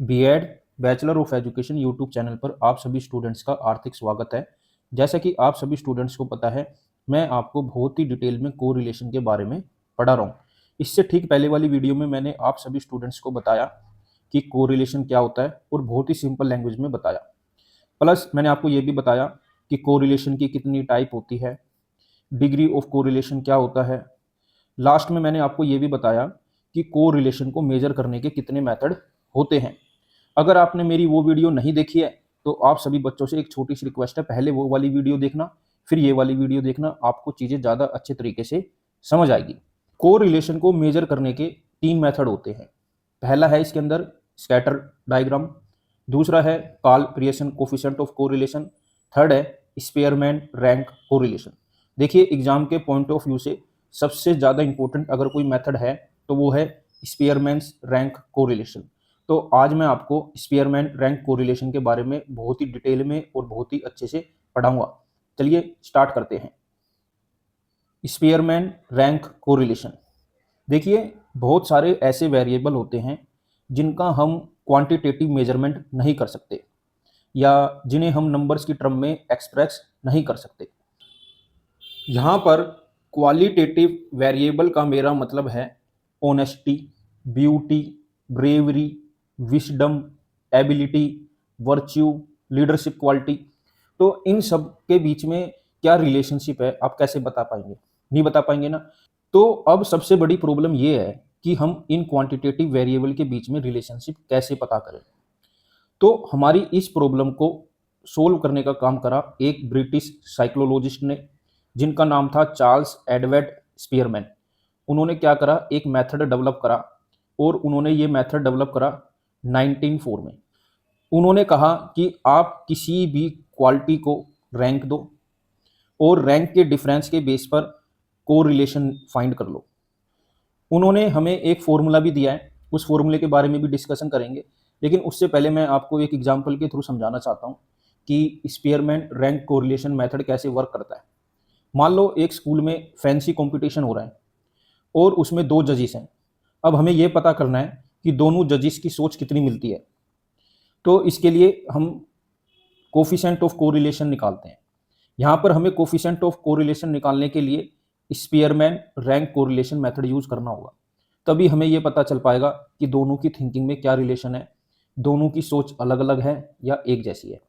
BEd bachelor of education YouTube channel पर आप सभी स्टूडेंट्स का हार्दिक स्वागत है। जैसा कि आप सभी स्टूडेंट्स को पता है, मैं आपको बहुत ही डिटेल में कोरिलेशन के बारे में पढ़ा रहा हूँ। इससे ठीक पहले वाली वीडियो में मैंने आप सभी स्टूडेंट्स को बताया कि कोरिलेशन क्या होता है और बहुत ही सिंपल लैंग्वेज में बताया। प्लस मैंने आपको ये भी बताया कि कोरिलेशन की कितनी टाइप होती है, डिग्री ऑफ कोरिलेशन क्या होता है। लास्ट में मैंने आपको ये भी बताया कि कोरिलेशन को मेजर करने के कितने मेथड होते हैं। अगर आपने मेरी वो वीडियो नहीं देखी है तो आप सभी बच्चों से एक छोटी सी रिक्वेस्ट है, पहले वो वाली वीडियो देखना, फिर ये वाली वीडियो देखना, आपको चीज़ें ज़्यादा अच्छे तरीके से समझ आएगी। कोरिलेशन को मेजर करने के तीन मेथड होते हैं। पहला है इसके अंदर स्कैटर डायग्राम, दूसरा है काल creation coefficient of correlation, third है स्पेयरमैन रैंक कोरिलेशन। देखिए, एग्जाम के पॉइंट ऑफ व्यू से सबसे ज़्यादा इंपॉर्टेंट अगर कोई मेथड है तो वो है स्पेयरमैन्स रैंक कोरिलेशन। तो आज मैं आपको स्पेयरमैन रैंक कोरिलेशन के बारे में बहुत ही डिटेल में और बहुत ही अच्छे से पढ़ाऊंगा। चलिए स्टार्ट करते हैं। Spearman rank correlation. देखिए, बहुत सारे ऐसे वेरिएबल होते हैं जिनका हम क्वांटिटेटिव मेजरमेंट नहीं कर सकते या जिन्हें हम नंबर्स की टर्म में एक्सप्रेस नहीं कर सकते। यहाँ पर क्वालिटेटिव वेरिएबल का मेरा मतलब है honesty, beauty, bravery, wisdom, ability, virtue, leadership quality. तो इन सब के बीच में क्या रिलेशनशिप है, आप कैसे बता पाएंगे? नहीं बता पाएंगे ना। तो अब सबसे बड़ी प्रॉब्लम ये है कि हम इन क्वांटिटेटिव वेरिएबल के बीच में रिलेशनशिप कैसे पता करें। तो हमारी इस प्रॉब्लम को सोल्व करने का काम करा एक ब्रिटिश साइकोलॉजिस्ट ने, जिनका नाम था चार्ल्स एडवर्ड स्पीयरमैन। उन्होंने क्या करा, एक मेथड डेवलप करा और उन्होंने ये मेथड डेवलप करा 1904 में। उन्होंने कहा कि आप किसी भी क्वालिटी को रैंक दो और रैंक के डिफरेंस के बेस पर कोरिलेशन फाइंड कर लो। उन्होंने हमें एक फॉर्मूला भी दिया है, उस फॉर्मूले के बारे में भी डिस्कशन करेंगे, लेकिन उससे पहले मैं आपको एक एग्जांपल के थ्रू समझाना चाहता हूँ कि स्पीयरमैन रैंक कोरिलेशन मेथड कैसे वर्क करता है। मान लो एक स्कूल में फैंसी कंपटीशन हो रहा है और उसमें दो जजिस हैं। अब हमें यह पता करना है कि दोनों जजिस की सोच कितनी मिलती है। तो इसके लिए हम कोफिशिएंट ऑफ कोरिलेशन निकालते हैं। यहाँ पर हमें कोफिशिएंट ऑफ कोरिलेशन निकालने के लिए Spearman rank correlation method use करना होगा। तभी हमें यह पता चल पाएगा कि दोनों की थिंकिंग में क्या रिलेशन है, दोनों की सोच अलग अलग है या एक जैसी है।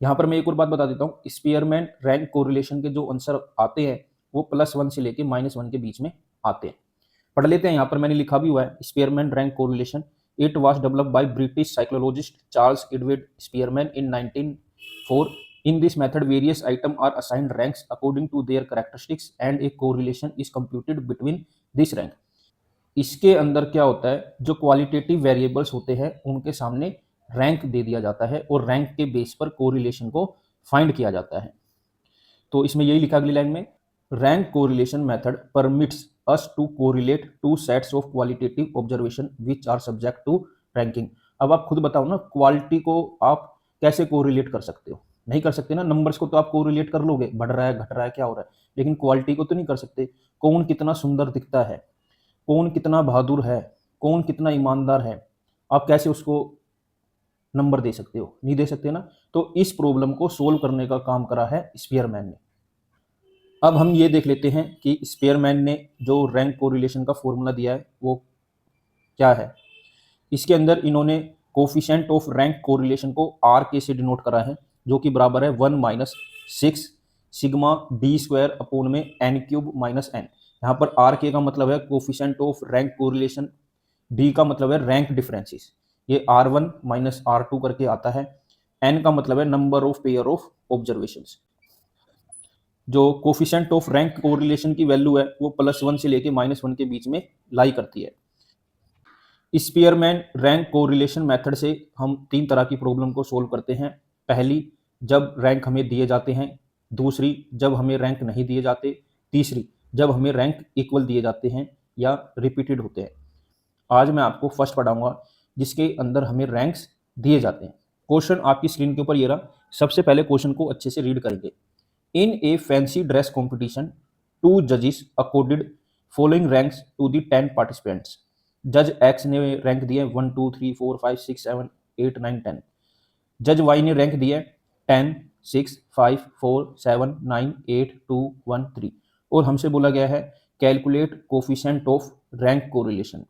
यहाँ पर मैं एक और बात बता देता हूँ, स्पीयरमैन रैंक कोरिलेशन के जो आंसर आते हैं वो +1 से लेके -1 के बीच में आते हैं। पढ़ लेते हैं। यहाँ पर मैंने लिखा भी हुआ है, Spearman rank correlation it was developed by British psychologist Charles Edward Spearman in 1904। In this method, various items are assigned ranks according to their characteristics and a correlation is computed between this rank। इसके अंदर क्या होता है, जो qualitative variables होते हैं उनके सामने रैंक दे दिया जाता है और रैंक के बेस पर कोरिलेशन को फाइंड किया जाता है। तो इसमें यही लिखा अगली लाइन में, rank correlation method permits us to correlate two sets of qualitative observation which are subject to ranking. अब आप खुद बताओ ना, क्वालिटी को आप कैसे कोरिलेट कर सकते हो? नहीं कर सकते ना। नंबर्स को तो आप कोरिलेट कर लोगे, बढ़ रहा है घट रहा है क्या हो रहा है, लेकिन क्वालिटी को तो नहीं कर सकते। कौन कितना सुंदर दिखता है, कौन कितना बहादुर है, कौन कितना ईमानदार है, आप कैसे उसको नंबर दे सकते हो? नहीं दे सकते ना। तो इस प्रॉब्लम को सोल्व करने का काम करा है स्पीयरमैन ने। अब हम ये देख लेते हैं कि स्पीयरमैन ने जो रैंक कोरिलेशन का फॉर्मूला दिया है वो क्या है। इसके अंदर इन्होंने कोफिशिएंट ऑफ रैंक कोरिलेशन को आर के से डिनोट करा है, जो कि बराबर है 1 - 6 सिग्मा डी स्क्वायर अपोन में n³ - n। यहाँ पर आर के का मतलब है coefficient of rank correlation, D का मतलब है रैंक डिफरेंसेस, ये R1 - R2 करके आता है, n का मतलब है number of pair of observations. जो कोफिशिएंट ऑफ रैंक कोरिलेशन की वैल्यू है वो +1 से लेके -1 के बीच में लाई करती है। स्पीयरमैन रैंक कोरिलेशन मेथड से हम तीन तरह की प्रॉब्लम को सोल्व करते हैं। पहली, जब रैंक हमें दिए जाते हैं। दूसरी, जब हमें रैंक नहीं दिए जाते। तीसरी, जब हमें रैंक इक्वल दिए जाते हैं या रिपीटेड होते हैं। आज मैं आपको फर्स्ट पढ़ाऊंगा जिसके अंदर हमें रैंक्स दिए जाते हैं। क्वेश्चन आपकी स्क्रीन के ऊपर ये रहा। सबसे पहले क्वेश्चन को अच्छे से रीड करेंगे। In a fancy dress competition, two जजेस accorded following ranks to the 10 participants. जज एक्स ने रैंक दिए 1 2 3 4 5 6 7 8, 9, 10। जज वाई ने रैंक दिया 10, 6, 5, 4, 7, 9, 8, 2, 1, 3 और हमसे बोला गया है calculate coefficient of rank correlation.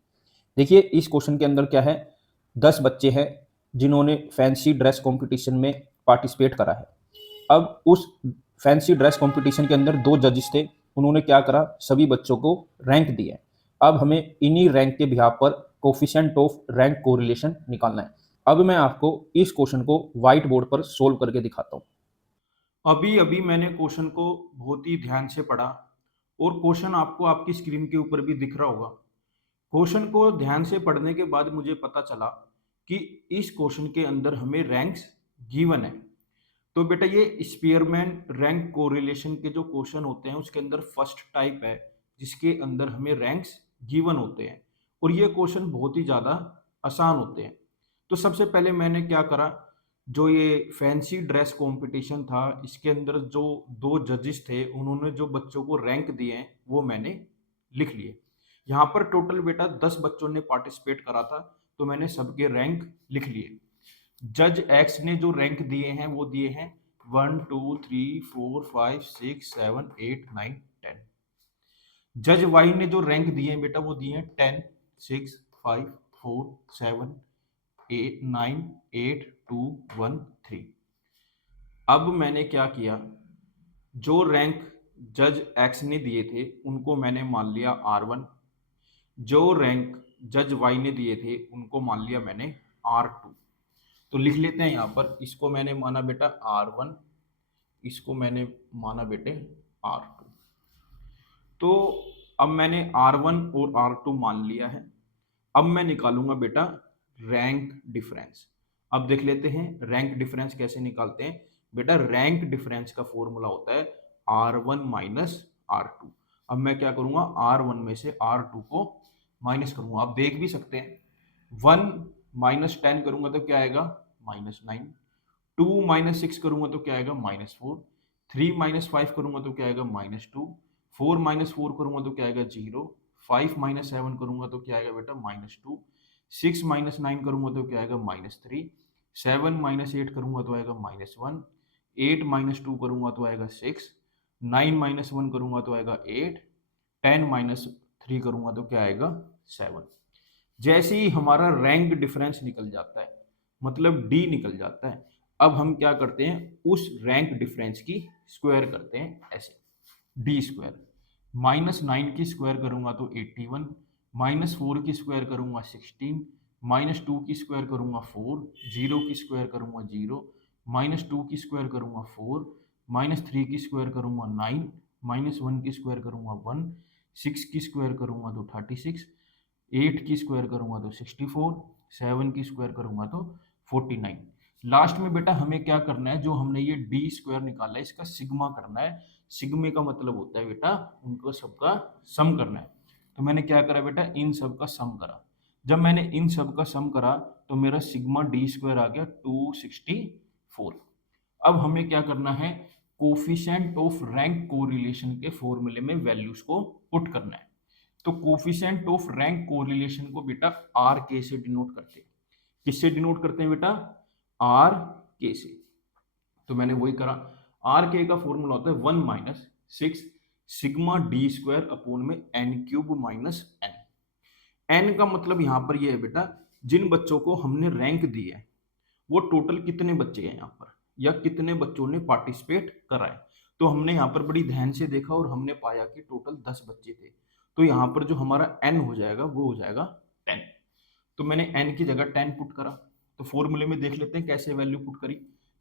देखिए इस क्वेश्चन के अंदर क्या है, 10 बच्चे हैं जिन्होंने फैंसी ड्रेस कंपटीशन में पार्टिसिपेट करा है। अब उस फैंसी ड्रेस कंपटीशन के अंदर 2 जजेस थे, उन्होंने क्या करा, सभी बच्चों को रैंक दिया है। अब हमें इन्हीं रैंक के बिहाफ पर कोफिशिएंट ऑफ रैंक कोरिलेशन निकालना है। अब मैं आपको इस क्वेश्चन को व्हाइट बोर्ड पर सोल्व करके दिखाता हूँ। अभी अभी मैंने क्वेश्चन को बहुत ही ध्यान से पढ़ा और क्वेश्चन आपको आपकी स्क्रीन के ऊपर भी दिख रहा होगा। क्वेश्चन को ध्यान से पढ़ने के बाद मुझे पता चला कि इस क्वेश्चन के अंदर हमें रैंक्स गिवन है। तो बेटा ये स्पीयरमैन रैंक कोरिलेशन के जो क्वेश्चन होते हैं उसके अंदर फर्स्ट टाइप है जिसके अंदर हमें रैंक्स गिवन होते हैं और ये क्वेश्चन बहुत ही ज़्यादा आसान होते हैं। तो सबसे पहले मैंने क्या करा, जो ये फैंसी ड्रेस कंपटीशन था इसके अंदर जो 2 जजेस थे उन्होंने जो बच्चों को रैंक दिए हैं वो मैंने लिख लिए। यहाँ पर टोटल बेटा 10 बच्चों ने पार्टिसिपेट करा था तो मैंने सबके रैंक लिख लिए। जज एक्स ने जो रैंक दिए हैं वो दिए हैं 1, 2, 3, 4, 5, 6, 7, 8, 9, 10। जज वाई ने जो रैंक दिए हैं बेटा वो दिए हैं 10, 6, 5, 4, 7, 8, 9, 8, 2, 1, 3। अब मैंने क्या किया, जो रैंक जज एक्स ने दिए थे उनको मैंने मान लिया R1, जो रैंक जज वाई ने दिए थे उनको मान लिया मैंने R2। तो लिख लेते हैं यहाँ पर, इसको मैंने माना बेटा R1, इसको मैंने माना बेटे R2। तो अब मैंने R1 और R2 मान लिया है। अब मैं निकालूंगा बेटा रैंक डिफरेंस। अब देख लेते हैं रैंक डिफरेंस कैसे निकालते हैं। बेटा रैंक डिफरेंस का फॉर्मूला होता है R1 माइनस R2। अब मैं क्या करूंगा, R1 में से R2 को माइनस करूंगा। आप देख भी सकते हैं 1 माइनस 10 करूंगा तो क्या आएगा -9, 2 माइनस 6 करूंगा तो क्या आएगा -4, 3 माइनस 5 करूंगा तो क्या आएगा -2, 4 माइनस 4 करूंगा तो क्या आएगा 0, 5 माइनस 7 करूंगा तो क्या आएगा बेटा -2, 6 माइनस 9 करूंगा तो क्या आएगा -3, 7 माइनस 8 करूंगा तो आएगा -1, 8 माइनस 2 करूंगा तो आएगा 6, 9 माइनस 1 करूंगा तो आएगा 8, 10 माइनस 3 करूंगा तो क्या आएगा 7। जैसे ही हमारा रैंक डिफरेंस निकल जाता है मतलब डी निकल जाता है, अब हम क्या करते हैं उस रैंक डिफरेंस की स्क्वायर करते हैं ऐसे, डी स्क्वायर। -9 की स्क्वायर करूंगा तो 81, -4 की स्क्वायर करूंगा 16, -2 की स्क्वायर करूंगा 4, 0 की स्क्वायर करूंगा 0, -2 की स्क्वायर करूंगा 4, -3 की स्क्वायर करूंगा 9, -1 की स्क्वायर करूंगा 1, 6 की स्क्वायर करूंगा तो 36, 8 की स्क्वायर करूंगा तो 64, 7 की स्क्वायर करूंगा तो 49। लास्ट में बेटा हमें क्या करना है, जो हमने ये डी स्क्वायर निकाला है इसका सिग्मा करना है। सिग्मे का मतलब होता है बेटा उनको सबका सम करना है। तो मैंने क्या करा बेटा, इन सब का सम करा। जब मैंने इन सब का सम करा तो मेरा सिग्मा डी स्क्वायर आ गया 264। अब हमें क्या करना है, कोफिशिएंट ऑफ रैंक कोरिलेशन के फॉर्मूले में वैल्यूज को पुट करना है। तो कोफिशिएंट ऑफ रैंक कोरिलेशन को बेटा आर के से डिनोट करते हैं। किससे डिनोट करते हैं बेटा, आर के से। तो मैंने वही करा, आर के का फॉर्मूला होता है 1 minus 6 sigma d square upon में n cube minus n. N का मतलब यहां पर ये है बेटा जिन बच्चों को हमने रैंक दी है वो टोटल कितने बच्चे हैं यहाँ पर, या कितने बच्चों ने पार्टिसिपेट करा है। तो हमने यहाँ पर बड़ी ध्यान से देखा और हमने पाया कि टोटल 10 बच्चे थे। तो यहाँ पर जो हमारा n हो जाएगा वो हो जाएगा 10। तो मैंने n की जगह 10 पुट करा। तो फॉर्मूले में देख लेते हैं कैसे वैल्यू पुट करी।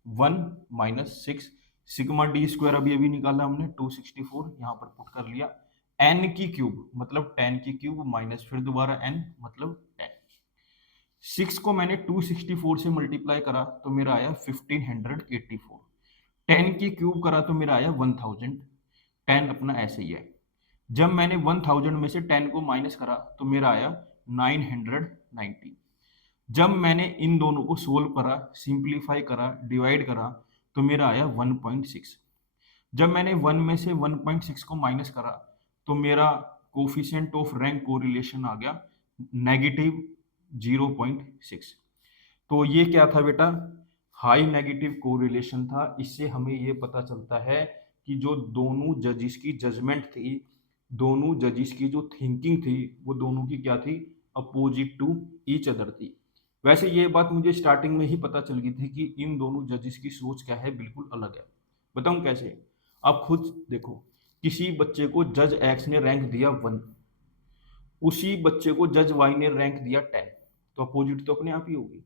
1 माइनस 6 सिग्मा डी स्क्वायर अभी अभी निकाला हमने 264, यहाँ पर पुट कर लिया। n की क्यूब मतलब 10 की क्यूब माइनस फिर दोबारा n मतलब 10। 6 को मैंने 264 से मल्टीप्लाई करा तो मेरा आया 1584। 10 की क्यूब करा तो मेरा आया 1000। 10 अपना ऐसे ही है। जब मैंने 1000 में से 10 को माइनस करा तो मेरा आया 990। जब मैंने इन दोनों को सोल्व करा, सिंप्लीफाई करा, डिवाइड करा तो मेरा आया 1.6। जब मैंने 1 में से 1.6 को माइनस करा तो मेरा कोफिशिएंट ऑफ रैंक कोरिलेशन आ गया -0.6। तो ये क्या था बेटा, हाई नेगेटिव कोरिलेशन था। इससे हमें ये पता चलता है कि जो दोनों जजिस की जजमेंट थी, दोनों जजिस की जो थिंकिंग थी, वो दोनों की क्या थी, अपोजिट टू ईच अदर थी। वैसे ये बात मुझे स्टार्टिंग में ही पता चल गई थी कि इन दोनों जजिस की सोच क्या है, बिल्कुल अलग है। बताऊं कैसे, आप खुद देखो, किसी बच्चे को जज एक्स ने रैंक दिया 1, उसी बच्चे को जज वाई ने रैंक दिया 10, तो अपोजिट तो अपने आप ही होगी।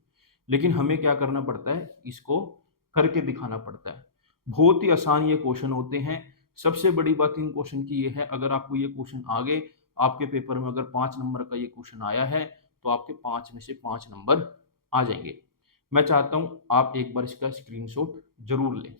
लेकिन हमें क्या करना पड़ता है, इसको करके दिखाना पड़ता है। बहुत ही आसान ये क्वेश्चन होते हैं। सबसे बड़ी बात इन क्वेश्चन की ये है, अगर आपको ये क्वेश्चन आ गए, आपके पेपर में अगर 5 नंबर का ये क्वेश्चन आया है, तो आपके 5 में से 5 नंबर आ जाएंगे। मैं चाहता हूं आप एक बार इसका स्क्रीनशॉट जरूर लें।